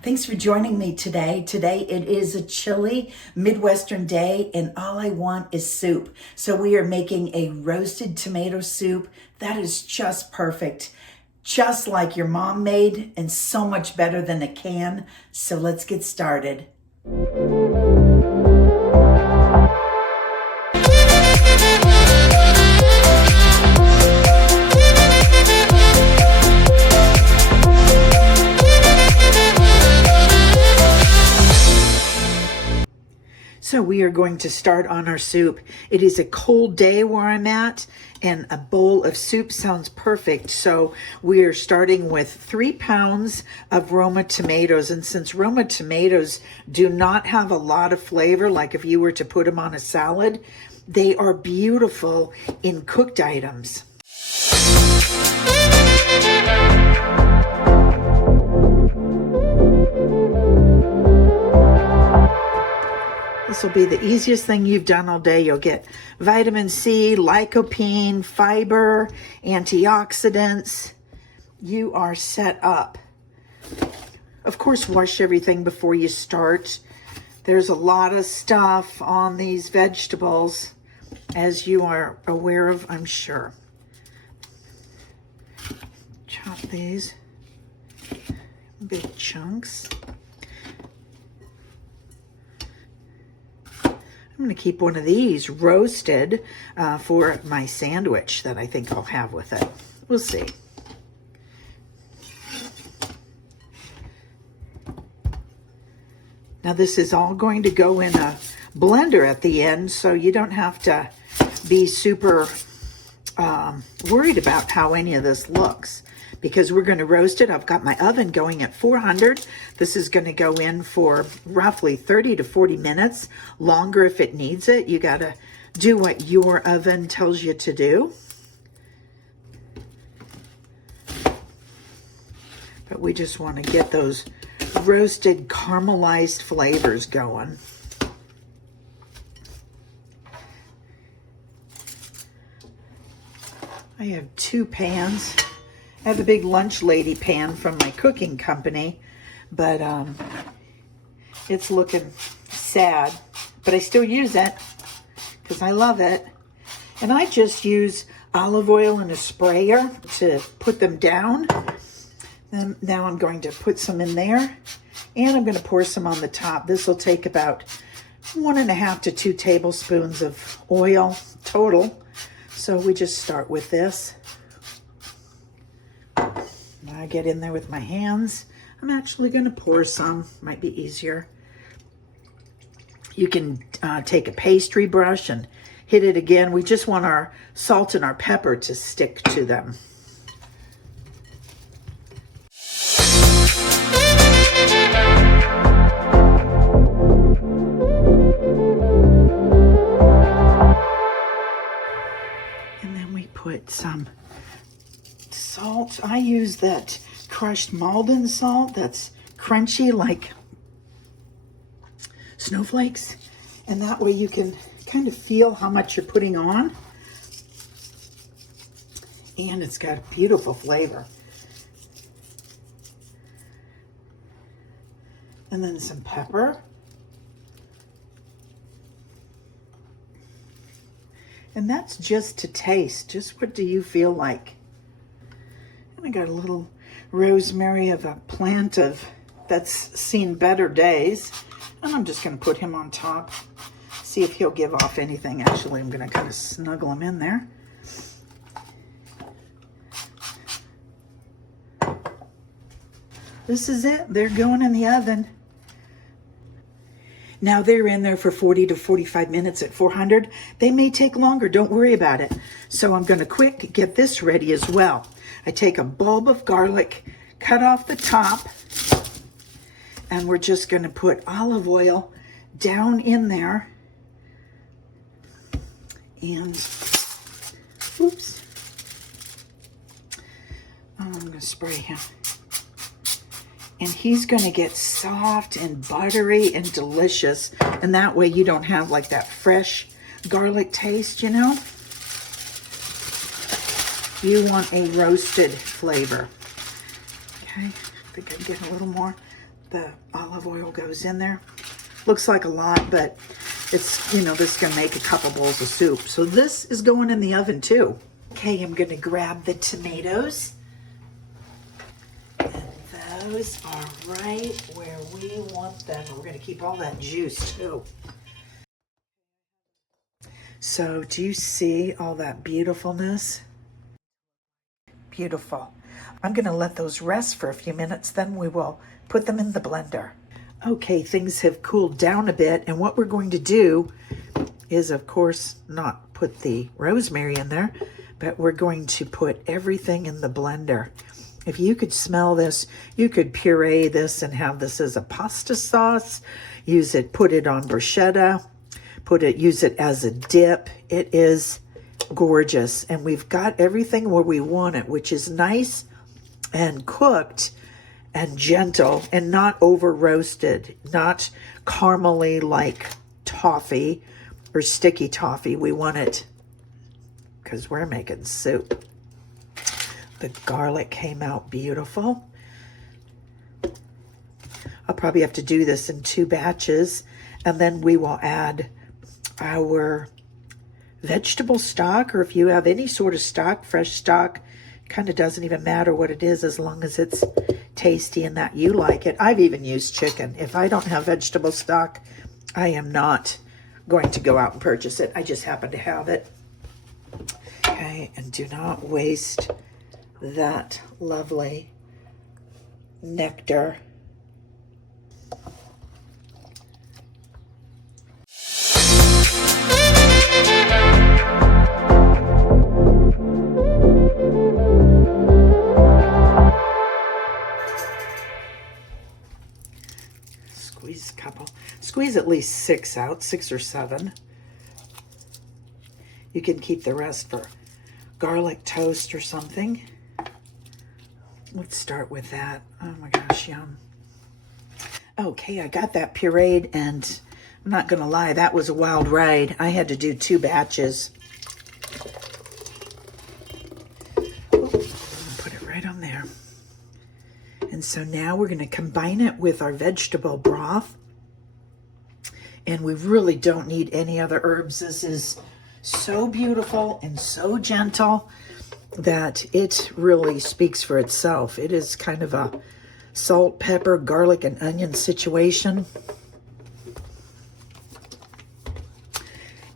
Thanks for joining me today. Today it is a chilly Midwestern day and all I want is soup. So we are making a roasted tomato soup that is just perfect. Just like your mom made and so much better than a can. So let's get started. So we are going to start on our soup. It is a cold day where I'm at, and a bowl of soup sounds perfect. So we are starting with 3 pounds of Roma tomatoes. And since Roma tomatoes do not have a lot of flavor, like if you were to put them on a salad, they are beautiful in cooked items. This will be the easiest thing you've done all day. You'll get vitamin C, lycopene, fiber, antioxidants. You are set up. Of course, wash everything before you start. There's a lot of stuff on these vegetables, as you are aware of, I'm sure. Chop these big chunks. I'm going to keep one of these roasted for my sandwich that I think I'll have with it. We'll see. Now this is all going to go in a blender at the end, so you don't have to be super worried about how any of this looks, because we're going to roast it. I've got my oven going at 400. This is going to go in for roughly 30 to 40 minutes, longer if it needs it. You got to do what your oven tells you to do. But we just want to get those roasted caramelized flavors going. I have 2 pans. I have a big lunch lady pan from my cooking company, but it's looking sad, but I still use it because I love it. And I just use olive oil and a sprayer to put them down. And now I'm going to put some in there, and I'm going to pour some on the top. This will take about 1.5 to 2 tablespoons of oil total. So we just start with this. I get in there with my hands. I'm actually going to pour some, might be easier. You can take a pastry brush and hit it again. We just want our salt and our pepper to stick to them. And then we put some salt. I use that crushed Malden salt that's crunchy like snowflakes, and that way you can kind of feel how much you're putting on, and it's got a beautiful flavor. And then some pepper, and that's just to taste. Just what do you feel like? I got a little rosemary of a plant that's seen better days. And I'm just going to put him on top. See if he'll give off anything. Actually, I'm going to kind of snuggle him in there. This is it. They're going in the oven. Now they're in there for 40 to 45 minutes at 400. They may take longer. Don't worry about it. So I'm going to quick get this ready as well. I take a bulb of garlic, cut off the top, and we're just going to put olive oil down in there. And, oops. I'm going to spray him. And he's going to get soft and buttery and delicious. And that way you don't have like that fresh garlic taste, you know? You want a roasted flavor. Okay, I think I can get a little more. The olive oil goes in there. Looks like a lot, but it's, you know, this is gonna make a couple bowls of soup. So this is going in the oven too. Okay, I'm gonna grab the tomatoes. And those are right where we want them. We're gonna keep all that juice too. So do you see all that beautifulness? Beautiful. I'm gonna let those rest for a few minutes, then we will put them in the blender. Okay, things have cooled down a bit, and what we're going to do is, of course, not put the rosemary in there, but we're going to put everything in the blender. If you could smell this, you could puree this and have this as a pasta sauce. Use it, put it on bruschetta, use it as a dip. It is gorgeous, and we've got everything where we want it, which is nice and cooked and gentle and not over roasted, not caramely like toffee or sticky toffee. We want it because we're making soup. The garlic came out beautiful. I'll probably have to do this in 2 batches, and then we will add our vegetable stock, or if you have any sort of stock, fresh stock, kind of doesn't even matter what it is as long as it's tasty and that you like it. I've even used chicken. If I don't have vegetable stock, I am not going to go out and purchase it. I just happen to have it. Okay, and do not waste that lovely nectar. Squeeze at least 6 out, 6 or 7. You can keep the rest for garlic toast or something. Let's start with that. Oh my gosh, yum. Okay, I got that pureed, and I'm not gonna lie, that was a wild ride. I had to do 2 batches. Put it right on there. And so now we're gonna combine it with our vegetable broth. And we really don't need any other herbs. This is so beautiful and so gentle that it really speaks for itself. It is kind of a salt, pepper, garlic, and onion situation.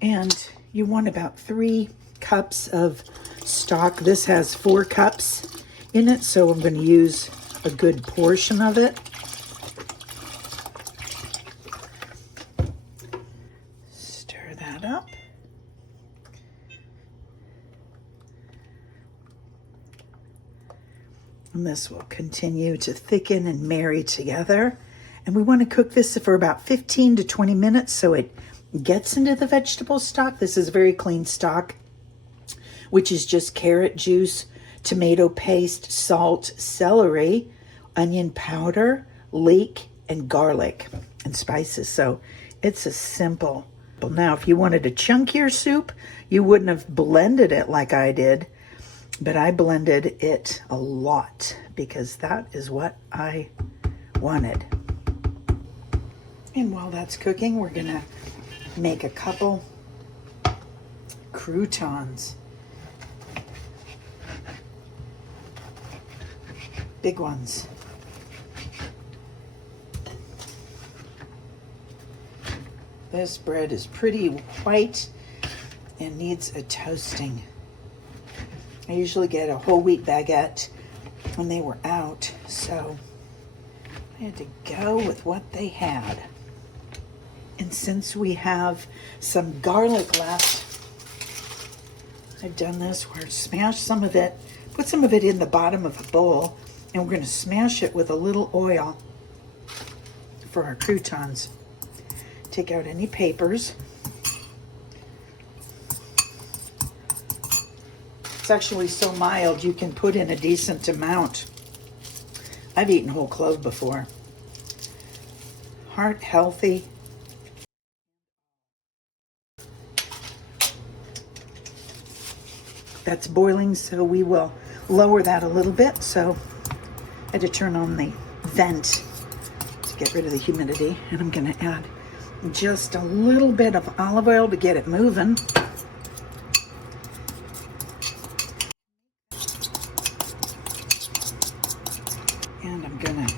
And you want about 3 cups of stock. This has 4 cups in it, so I'm going to use a good portion of it. Up. And this will continue to thicken and marry together. And we want to cook this for about 15 to 20 minutes so it gets into the vegetable stock. This is very clean stock, which is just carrot juice, tomato paste, salt, celery, onion powder, leek, and garlic and spices. So it's a simple. Now, if you wanted a chunkier soup, you wouldn't have blended it like I did, but I blended it a lot because that is what I wanted. And while that's cooking, we're gonna make a couple croutons. Big ones. This bread is pretty white and needs a toasting. I usually get a whole wheat baguette when they were out, so I had to go with what they had. And since we have some garlic left, I've done this where smash some of it, put some of it in the bottom of a bowl, and we're going to smash it with a little oil for our croutons. Take out any papers. It's actually so mild you can put in a decent amount. I've eaten whole clove before. Heart healthy. That's boiling, so we will lower that a little bit. So I had to turn on the vent to get rid of the humidity. And I'm going to add just a little bit of olive oil to get it moving. And I'm going to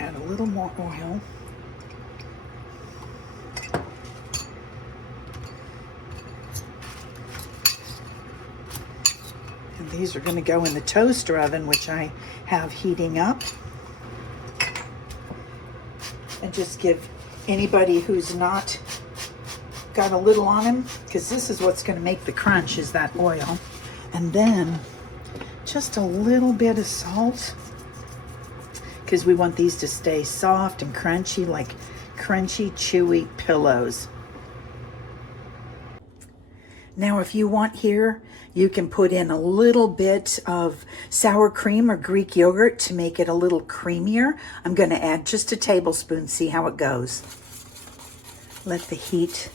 add a little more oil. And these are going to go in the toaster oven, which I have heating up. And just give anybody who's not got a little on him, because this is what's going to make the crunch, is that oil. And then just a little bit of salt, because we want these to stay soft and crunchy, like crunchy, chewy pillows. Now, if you want here, you can put in a little bit of sour cream or Greek yogurt to make it a little creamier. I'm going to add just a tablespoon, see how it goes. Let the heat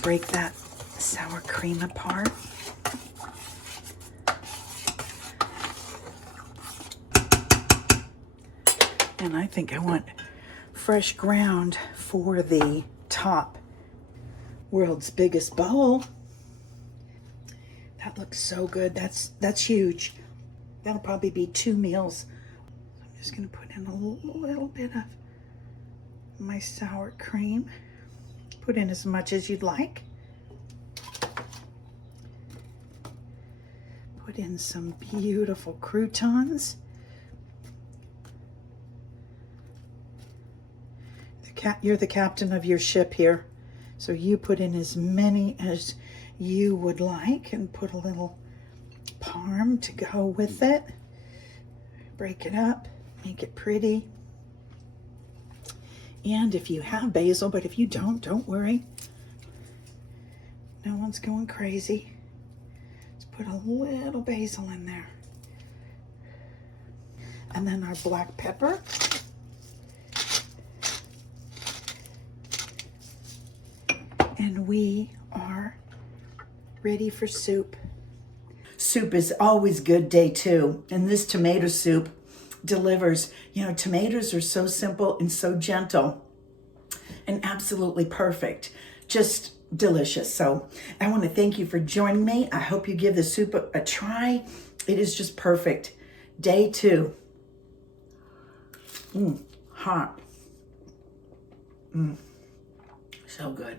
break that sour cream apart. And I think I want fresh ground for the top. World's biggest bowl. That looks so good. That's huge. That'll probably be 2 meals. I'm just going to put in a little bit of my sour cream. Put in as much as you'd like. Put in some beautiful croutons. You're the captain of your ship here. So you put in as many as you would like, and put a little parm to go with it. Break it up, make it pretty. And if you have basil, but if you don't worry. No one's going crazy. Let's put a little basil in there. And then our black pepper. And we are ready for soup. Soup is always good day 2, and this tomato soup delivers. You know, tomatoes are so simple and so gentle and absolutely perfect. Just delicious. So I want to thank you for joining me. I hope you give the soup a try. It is just perfect. Day 2. Hot. So good.